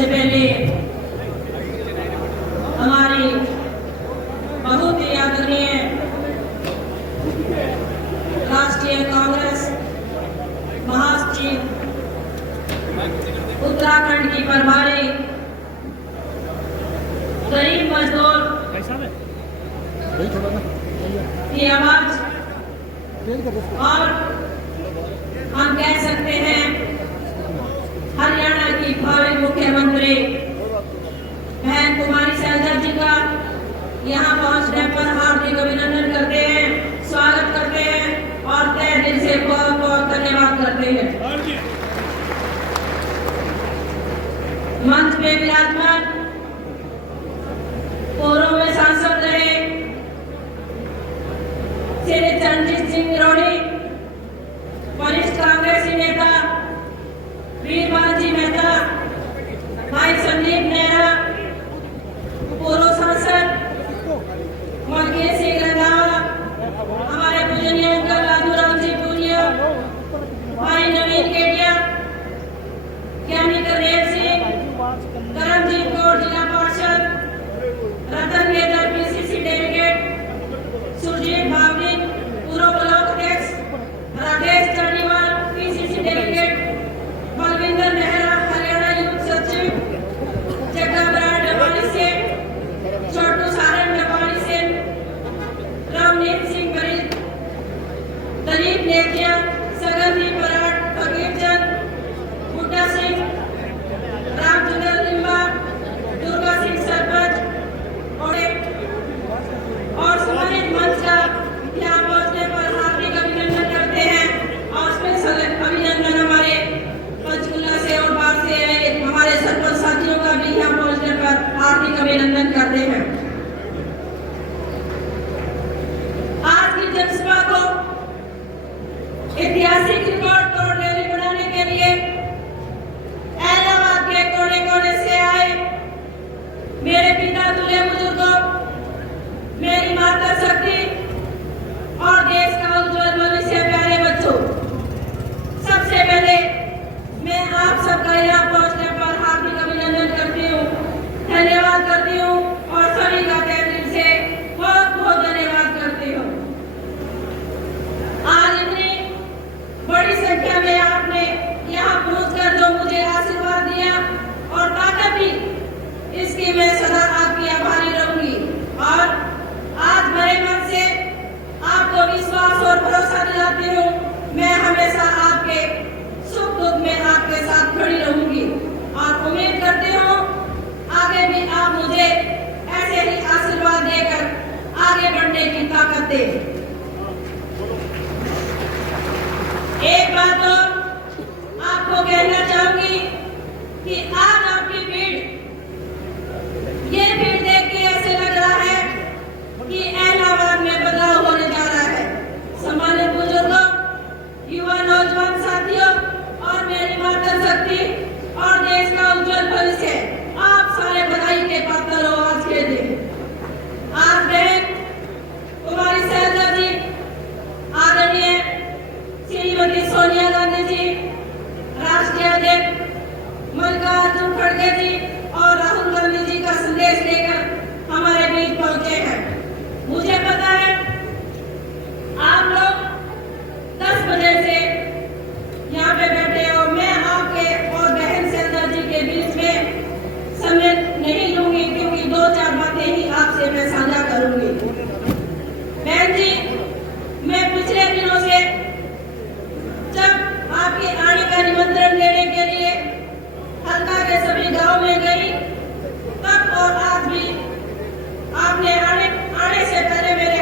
सबसे पहले हमारी बहुत ही आदरणीय राष्ट्रीय कांग्रेस महासचिव उत्तराखंड की प्रभारी गरीब मजदूर की आवाज और हम कह सकते हैं हरियाणा की भावी मुख्यमंत्री बहन कुमारी शैलजा जी का यहाँ पहुंचने पर हार्दिक अभिनंदन करते हैं, स्वागत करते हैं और तहे दिल से बहुत बहुत धन्यवाद करते हैं। मंच पे विराजमान पूर्व में सांसद रहे श्री चरणजीत सिंह रोड़ी, वरिष्ठ कांग्रेसी नेता वीरपाल जी मेहता, भाई संदीप नेहरा, पूर्व सांसद मलकीत सिंह रंधावा, हमारे पूजनीय अंकल लादूराम जी पूनिया, भाई नवीन केडिया, ज्ञानी करनेल सिंह, करमजीत कौर जिला पार्षद, रतन केदार पीसीसी डेलीगेट, सुरजीत भावनी पूर्व ब्लॉक अध्यक्ष, Rakesh Chandiwal PCC delegate, Balwinder Nehra Haryana youth सचिव, जग्गा बराड़ डबानी से, छोटू सारंग डबानी से, रामनीत सिंह बरीद, दलीप नेतिया, सगनदीप बराड़, फकीर चंद, बूटा सिंह, रामचंद्र लिम्बा, दुर्गा सिंह सरपंच और सम्मानित मंच का यहाँ पहुंचने पर हार्दिक अभिनंदन करते हैं और स्पेशल अभिनंदन हमारे पंचकुला से और बाहर से आए हमारे सरपंच साथियों का भी यहाँ पहुंचने पर हार्दिक अभिनंदन करते हैं। आज की जनसभा को ऐतिहासिक रिकॉर्ड तोड़ रैली बनाने के लिए इलाहाबाद के कोने कोने से आए मेरे पिता तुल्य बुजुर्गों, मेरी माता शक्ति और देश का उज्जवल भविष्य प्यारे बच्चों, सबसे पहले मैं आप सबका यहाँ पहुंचने पर हार्दिक अभिनंदन करती हूँ, धन्यवाद करती हूँ और सभी का तहे दिल से बहुत बहुत धन्यवाद करती हूँ। आज इतनी बड़ी संख्या में आपने यहाँ पहुंचकर जो मुझे आशीर्वाद दिया और ताकत दी, इसकी मैं सदा आपकी आभारी रहूंगी और आज मेरे मन से आपको विश्वास और भरोसा दिलाती हूँ, मैं हमेशा आपके सुख दुख में आपके साथ खड़ी रहूंगी और उम्मीद करती हूँ आगे भी आप मुझे ऐसे ही आशीर्वाद देकर आगे बढ़ने की ताकत दें। एक बात और आपको कहना चाहूंगी कि आज आपकी भीड़, ये भीड़ देख के ऐसे लग रहा है कि इलाहाबाद में बदलाव होने जा रहा है। सम्मानित बुजुर्गों, युवा नौजवान साथियों और मेरी माता शक्ति और देश का उज्जवल भविष्य, आप सारे बधाई के पात्र हो आज के दिन। आज बहन कुमारी शैलजा जी, आदरणीय श्रीमती सोनिया गांधी जी, राष्ट्रीय अध्यक्ष मल्लिकार्जुन खड़गे जी और राहुल गांधी जी का संदेश लेकर हमारे बीच पहुंचे हैं। मुझे पता है आप लोग 10 बजे से यहाँ पे बैठे हो, मैं आपके और बहन शैलजा जी के बीच में समय नहीं लूंगी क्योंकि 2-4 बातें ही आपसे मैं साझा करूंगी। बहन जी, मैं पिछले दिनों से जब आपके आने का निमंत्रण लेने के लिए हल्का के सभी गांव में गई, तब और आज भी आपने आने से पहले मेरे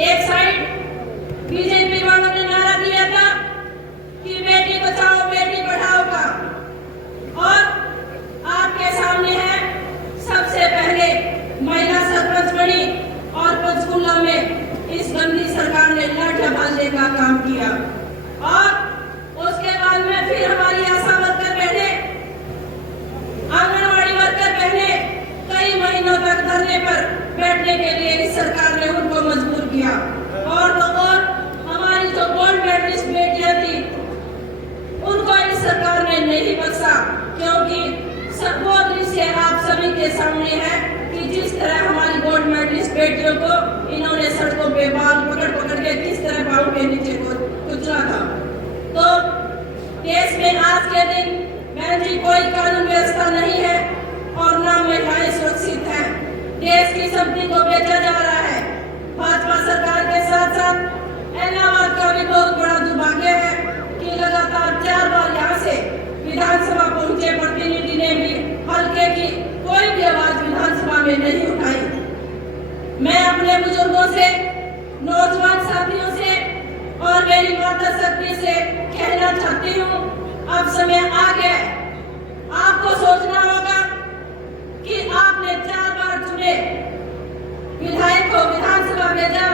एक साइड बीजेपी वालों ने नारा दिया था कि बेटी बचाओ बेटी पढ़ाओ का, और आपके सामने है सबसे पहले महिला सरपंच बनी और पंचकुला में इस गंदी सरकार ने लाठियां बांधने का काम किया। और उसके बाद में फिर हमारी आशा वर्कर बहने, आंगनवाड़ी वर्कर बहने कई महीनों तक धरने पर बैठने के लिए इस सरकार ने उनको मजबूर किया। और तो और हमारी जो गोल्ड मेडलिस्ट बेटियां थी उनको इस सरकार ने नहीं बख्शा, क्योंकि वो दृश्य आप सभी के सामने है कि जिस तरह हमारी गोल्ड मेडलिस्ट बेटियों को इन्होंने सड़कों पे बाल पकड़ पकड़ के किस तरह पाँव के नीचे को कुचला था। तो देश में आज के दिन बहन जी कोई कानून व्यवस्था नहीं है और ना महिलाएं सुरक्षित हैं। देश की संपत्ति को बेचा जा रहा है। भाजपा सरकार के साथ साथ इलाहाबाद का भी बहुत बड़ा दुर्भाग्य है कि लगातार 4 बार यहाँ से विधानसभा पहुंचे प्रतिनिधि ने भी हल्के की कोई भी आवाज विधानसभा में नहीं उठाई। मैं अपने बुजुर्गों से, नौजवान साथियों से और मेरी माता शक्ति से कहना चाहती हूँ, अब समय आ गया है। आपको सोचना होगा कि आपने 4 बार चुने विधायक को विधानसभा भेजा,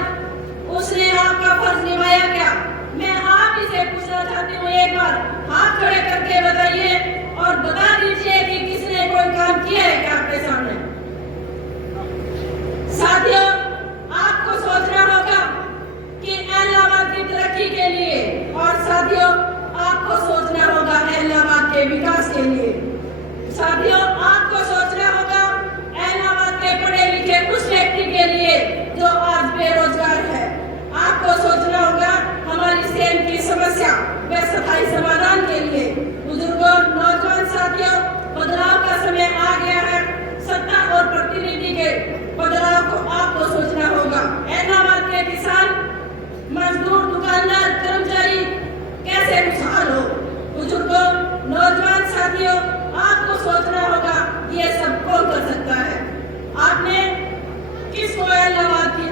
उसने आपका फर्ज निभाया क्या? मैं आप ही से पूछना चाहती हूँ, एक बार हाथ खड़े करके बताइए और बता दीजिए कि किसने कोई काम किया है क्या आपके सामने। साथियों, आपको सोचना होगा कि इलाहाबाद की तरक्की के लिए, और साथियों आपको सोचना होगा इलाहाबाद के विकास के लिए। साथियों आपको सोचना होगा इलाहाबाद के पढ़े लिखे उस व्यक्ति के लिए जो आज बेरोजगार है। आपको सोचना होगा हमारी सेम की समस्या व स्थायी समाधान के लिए। बुजुर्गों, नौजवान साथियों, बदलाव का समय आ गया है। सत्ता और प्रतिनिधि के बदलाव को आपको सोचना होगा। इलाहाबाद के किसान, मजदूर, दुकानदार, कर्मचारी कैसे खुशहाल हो। बुजुर्गों, नौजवान साथियों, आपको सोचना होगा ये सब कौन कर सकता है। आपने किसको इलाहाबाद की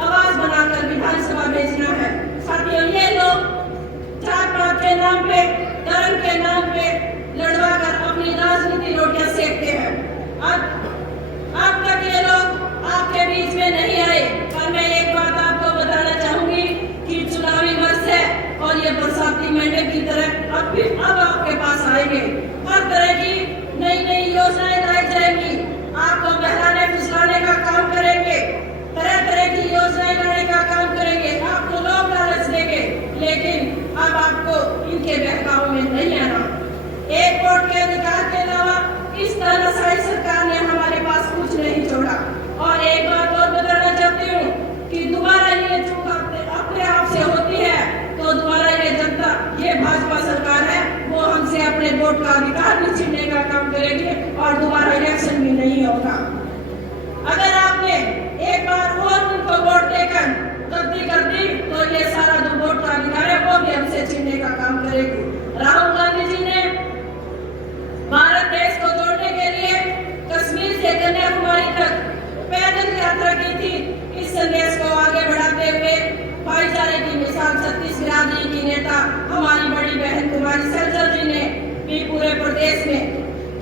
आवाज बनाकर विधानसभा भेजना है। साथियों, ये लोग जात पात के नाम पे, धर्म के नाम पे लड़वा कर अपनी राजनीति रोटियां सेकते हैं। अब तक ये लोग आपके बीच में नहीं आए, पर मैं एक बात आपको बताना चाहूंगी कि चुनावी वर्ष है और ये बरसाती मेंढक की तरह अब आपके पास आएंगे। हर तरह की नई नई योजनाएं लाई जाएंगी, आपको बहलाने फुसलाने का काम करेंगे, तरह तरह की योजनाएं लाने का काम करेंगे, आपको लोग लालच देंगे, लेकिन अब आपको इनके बहकाव में नहीं आना। एक वोट के अधिकार के अलावा इस तानाशाही सरकार ने हमारे पास कुछ नहीं छोड़ा। और एक बात और बताना चाहती हूँ कि दोबारा ये चूक अपने आप से होती है तो दोबारा ये जनता, ये भाजपा सरकार है, वो हमसे अपने वोट का अधिकार भी छीनने का काम करेगी और दोबारा इलेक्शन भी नहीं होगा। अगर आपने एक बार और उनको वोट देकर गलती कर दी तो ये सारा जो वोट का अधिकार है वो भी हमसे छीनने का काम करेगी। राहुल गांधी जी ने भारत देश को जोड़ने के लिए कश्मीर से कन्याकुमारी तक पैदल यात्रा की थी। इस संदेश को आगे बढ़ाते हुए भाईचारे की मिसाल छत्तीस बिरादरी की नेता हमारी बड़ी बहन कुमारी सैलजल जी ने भी पूरे प्रदेश में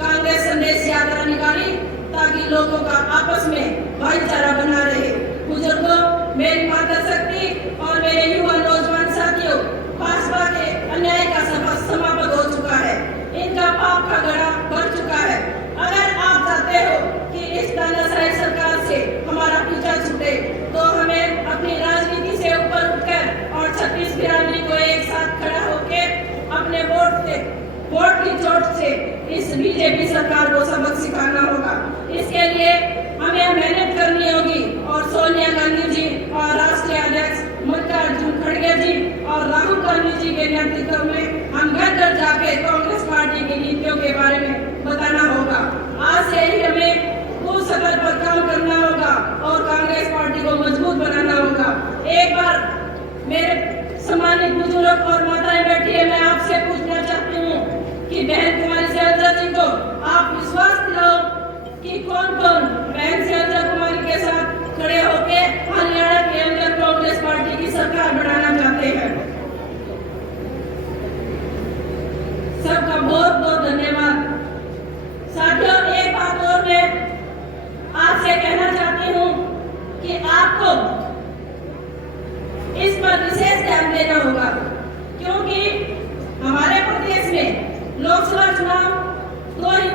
कांग्रेस संदेश यात्रा निकाली ताकि लोगों का आपस में भाईचारा बना रहे। बुजुर्गों, मेरी माता शक्ति और मेरे युवा नौजवान साथियों, भाजपा के अन्याय का समाप्त हो चुका है, इनका पाप का घड़ा भर चुका है। अगर आप चाहते हो कि इस तानाशाही सरकार से हमारा पीछा छूटे तो हमें अपनी राजनीति से ऊपर उठकर और छत्तीस बिरादरी को एक साथ खड़ा होकर अपने वोट की चोट से इस बीजेपी सरकार को सबक सिखाना होगा। इसके लिए हमें मेहनत करनी होगी और सोनिया गांधी जी और राष्ट्रीय अध्यक्ष मल्लिकार्जुन खड़गे जी और राहुल गांधी जी के नेतृत्व में हम घर घर जाके कांग्रेस पार्टी की नीतियों के बारे में बताना होगा। आज से ही हमें बूथ स्तर पर काम करना होगा और कांग्रेस पार्टी को मजबूत बनाना होगा। एक बार मेरे सम्मानित बुजुर्ग और माताएं बैठी है, मैं आपसे पूछना चाहती हूँ कि बहन कुमारी सैलजल जी को आप विश्वास दिलाओ कि कौन कौन बहन सैलजल कुमारी के साथ खड़े होकर हरियाणा के अंदर कांग्रेस इस पर विशेष ध्यान देना होगा, क्योंकि हमारे प्रदेश में लोकसभा चुनाव 2 ही